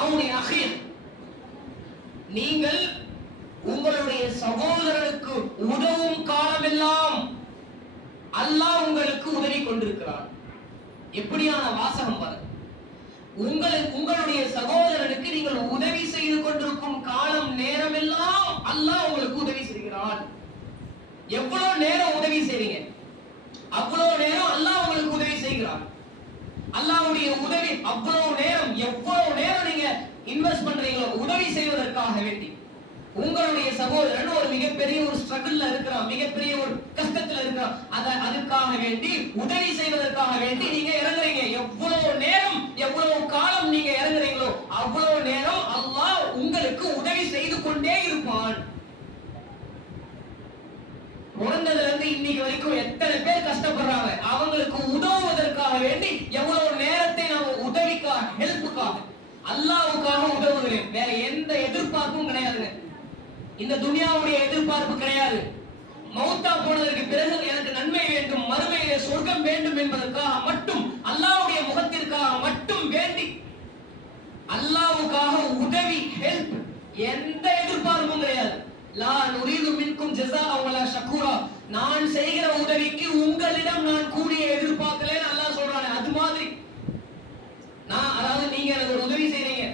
அவனுடைய அகி, நீங்கள் உங்களுடைய சகோதரனுக்கு உதவும் காலமெல்லாம் அல்லாஹ் உங்களுக்கு உதவி கொண்டிருக்கிறான். எப்படியான வாசகம் பாருங்க. உங்களுடைய சகோதரனுக்கு நீங்கள் உதவி செய்து கொண்டிருக்கும் காலம் நேரமெல்லாம் அல்லாஹ் உங்களுக்கு உதவி செய்கிறான். எவ்வளவு நேரம் உதவி செய்வீங்க, அவ்வளவு நேரம் அல்லாஹ் உங்களுக்கு உதவி செய்கிறான். அல்லாஹ்வுடைய உதவி அவ்வளவு நேரம், எவ்வளவு நேரம் நீங்க இன்வெஸ்ட் பண்றீங்களோ உதவி செய்வதற்காக வேண்டி. உங்களுடைய சகோதரன் ஒரு மிகப்பெரிய ஒரு ஸ்ட்ரகிள்ல இருக்கிறான், மிகப்பெரிய ஒரு கஷ்டத்துல இருக்கிறான், அதுக்காக வேண்டி உதவி செய்வதற்காக வேண்டி நீங்க இறங்குறீங்க. எவ்வளவு நேரம், எவ்வளவு காலம் நீங்க இறங்குறீங்களோ அவ்வளவு நேரம் அல்லாஹ் உங்களுக்கு உதவி செய்து கொண்டே இருப்பான். பிறந்ததுல இருந்து இன்னைக்கு வரைக்கும் எத்தனை பேர் கஷ்டப்படுறாங்க, அவங்களுக்கு உதவுவதற்காக வேண்டி எவ்வளவு நேரத்தை நான் உதவிக்காக, ஹெல்ப்புக்காக, அல்லாஹ்வுக்காக உதவுகிறேன். வேற எந்த எதிர்பார்ப்பும் கிடையாதுங்க. இந்த துனியாவுடைய எதிர்பார்ப்பு கிடையாது. மௌத்தா போனதற்கு பிறகு எனக்கு நன்மை வேண்டும், மறுமையிலே சொர்க்கம் வேண்டும் என்பதற்காக மட்டும், அல்லாஹ்வுடைய முகத்திற்காக மட்டும் வேண்டி, அல்லாஹ்வுக்காக உதவி, ஹெல்ப், எந்த எதிர்பார்ப்பும் கிடையாது. லா நுரீது மின்கும் ஜஸாஅ வலா ஷக்கூரா, நான் செய்கிற உதவிக்கு உங்களிடம் நான் கூலியை எதிர்பார்க்கலன்னு அல்லாஹ் சொல்றானே, அது மாதிரி நான், அதாவது நீங்க எனக்கு ஒரு உதவி செய்றீங்க,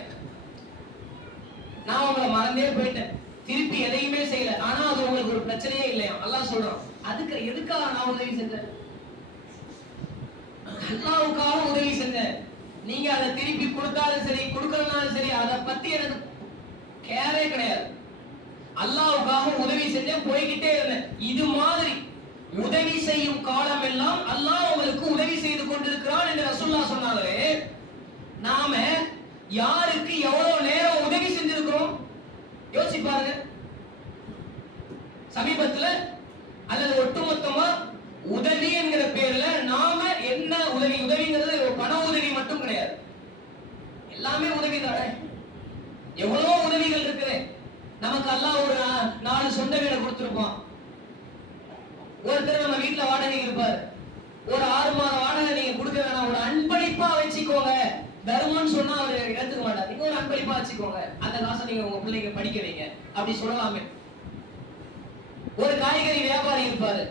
நான் உங்களை மறந்தே போயிட்டேன், திருப்பி எதையுமே செய்யல, ஆனா அது உங்களுக்கு ஒரு பிரச்சனையே இல்லையா, அல்லாஹ் சொல்றான். அதுக்கு எதுக்காக நான் உதவி செஞ்சேன்? அல்லாஹ்வுக்காக உதவி செஞ்சேன். நீங்க அதை திருப்பி கொடுத்தாலும் சரி, கொடுக்கலனாலும் சரி, அதை பத்தி எனக்கு கேரே கிடையாது. அல்லாஹ்வுக்காக உதவி செஞ்சேன், போய்கிட்டே இருந்தேன். இது மாதிரி உதவி செய்யும் காலம் எல்லாம் அல்லாஹ் உங்களுக்கு உதவி செய்து கொண்டிருக்கிறான் என்று ரசூலுல்லாஹ் சொன்னாலே, நாம யாருக்கு எவ்வளவு நேரம் உதவி செஞ்சிருக்கிறோம் யோசிச்சு பாருங்க. சமீபத்துல அல்லது ஒட்டுமொத்தமா உதவி என்கிற பேர்ல நாம என்ன உதவி, உதவிங்கிறது பண உதவி மட்டும் கிடையாது, எல்லாமே உதவி தானே. எவ்வளவோ உதவிகள் இருக்குது. நமக்கு அல்லாஹ் ஒரு 4 சொந்த வீடு கொடுத்திருப்பான். ஒருத்தர் நம்ம வீட்டுல வாடகை இருப்பாரு, ஒரு 6 மாத வாடகை நீங்க கொடுக்க வேணாம், ஒரு அன்பளிப்பா வச்சுக்கோங்க, தர்மம்னு சொன்னா அவரு எடுத்துக்க மாட்டார், நீங்க ஒரு அன்பளிப்பா வச்சுக்கோங்க, அந்த காசை நீங்க உங்க பிள்ளைங்க படிக்க வைங்க, அப்படி சொல்லலாமே. ஒரு காய்கறி வியாபாரி இருப்பாரு,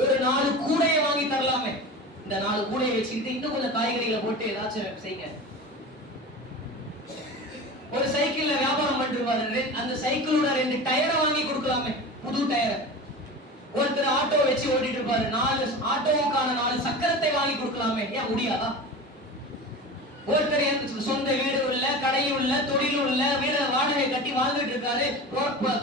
ஒரு 4 கூடையை வாங்கி தரலாமே, இந்த 4 கூடையை வச்சுக்கிட்டு இன்னும் கொஞ்சம் காய்கறிகளை போட்டு ஏதாச்சும் செய்யுங்க. ஒரு சைக்கிள்ல வியாபாரம் பண்ணிருப்பாரு, அந்த சைக்கிளோட 2 டயரை வாங்கி கொடுக்கலாமே, புது டயரை. ஒருத்தர் ஆட்டோ வச்சு ஓட்டிட்டு இருப்பாரு, 4 ஆட்டோவுக்கான 4 சக்கரத்தை வாங்கி கொடுக்கலாமே, ஏன் முடியாதா? ஒருத்தர் சொந்த வீடு உள்ள, கடையும் உள்ள, தொழிலும் உள்ள, வீட வாடகை கட்டி வாழ்ந்துட்டு இருக்காரு,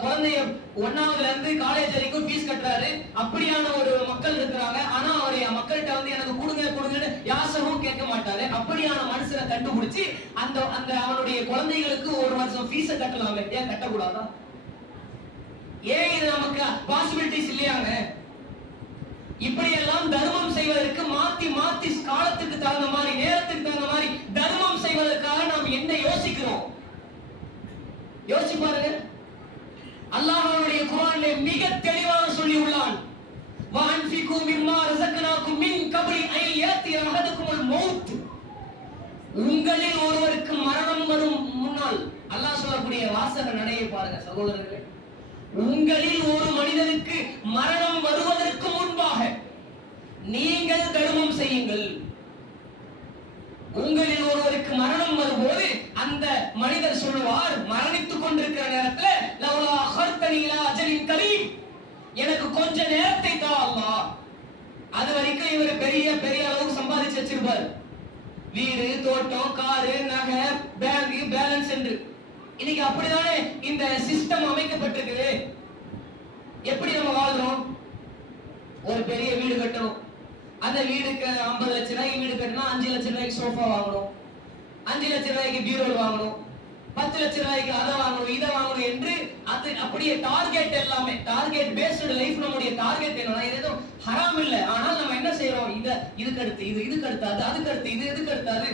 குழந்தைய 1ஆவதுல இருந்து காலேஜ் வரைக்கும் ஃபீஸ் கட்டுறாரு. அப்படியான ஒரு மக்கள் இருக்கிறாங்க. ஆனா அவரு மக்கள்கிட்ட வந்து எனக்கு கொடுங்க கொடுங்கன்னு யாசகம் கேட்க மாட்டாரு. அப்படியான மனுஷனை கண்டுபிடிச்சு அந்த அந்த அவனுடைய குழந்தைகளுக்கு 1 வருஷம் ஃபீஸை கட்டலாமே, ஏன் கட்டக்கூடாதா? ஏன் இது நமக்கு பாசிபிலிட்டிஸ் இல்லையாங்க? இப்படி எல்லாம் தர்மம் செய்வதற்கு மாத்தி மாத்தி காலத்துக்கு தகுந்த மாதிரி, நேரத்துக்கு தகுந்த மாதிரி தர்மம் செய்வதற்காக நாம் என்ன யோசிக்கிறோம்? யோசிச்சு பாருங்க. அல்லாஹ்வுடைய குர்ஆனிலே மிக தெளிவாக சொல்லி உள்ளான், வஅன்ஃபிகு மிம்மா ரஸக்னாகும் மின் கப்லி அன் யாத்திய அஹதுகுமுல் மௌத். உங்களில் ஒருவருக்கு மரணம் வரும் முன்னால், அல்லாஹ் சொல்லக்கூடிய வாசக நடையை பாருங்க சகோதரர்களே. உங்களில் ஒரு மனிதனுக்கு மரணம் வருவதற்கு முன்பாக நீங்கள் தர்மம் செய்யுங்கள். உங்களில் ஒருவருக்கு மரணம் வரும்போது அந்த மனிதர் சொல்லுவார், மரணித்துக் கொண்டிருக்கிற நேரத்தில், லவ்லா அஹர்தனி இலா அஜலின் கரீம், எனக்கு கொஞ்ச நேரத்தை தா அல்லாஹ். அது வரைக்கும் இவர் பெரிய பெரிய அளவுக்கு சம்பாதிச்சு வச்சிருப்பார், வீடு, தோட்டம், காரு, நகை, பேங்க் பேலன்ஸ் என்று. இன்னைக்கு அப்படிதானே இந்த சிஸ்டம் அமைக்கப்பட்டிருக்குது. எப்படி நம்ம வாழ்றோம்? ஒரு பெரிய வீடு கட்டணும், அந்த வீடுக்கு 50 லட்சம் ரூபாய்க்கு வீடு கட்டினா 5 லட்சம் ரூபாய்க்கு சோஃபா வாங்கணும், 5 லட்சம் ரூபாய்க்கு பீரோல் வாங்கணும், 10 லட்சம் ரூபாய்க்கு அதை வாங்கணும், இதை வாங்கணும் என்று அது அப்படியே டார்கெட், எல்லாமே டார்கெட் பேஸ்டு லைஃப். நம்முடைய டார்கெட் என்னன்னா, இது எதுவும் ஹராம் இல்லை, ஆனால் நம்ம என்ன செய்யறோம், இதுக்கு அடுத்து இது, இதுக்கு அடுத்து அது, அதுக்கு அடுத்து இது, இதுக்கு அடுத்து அது.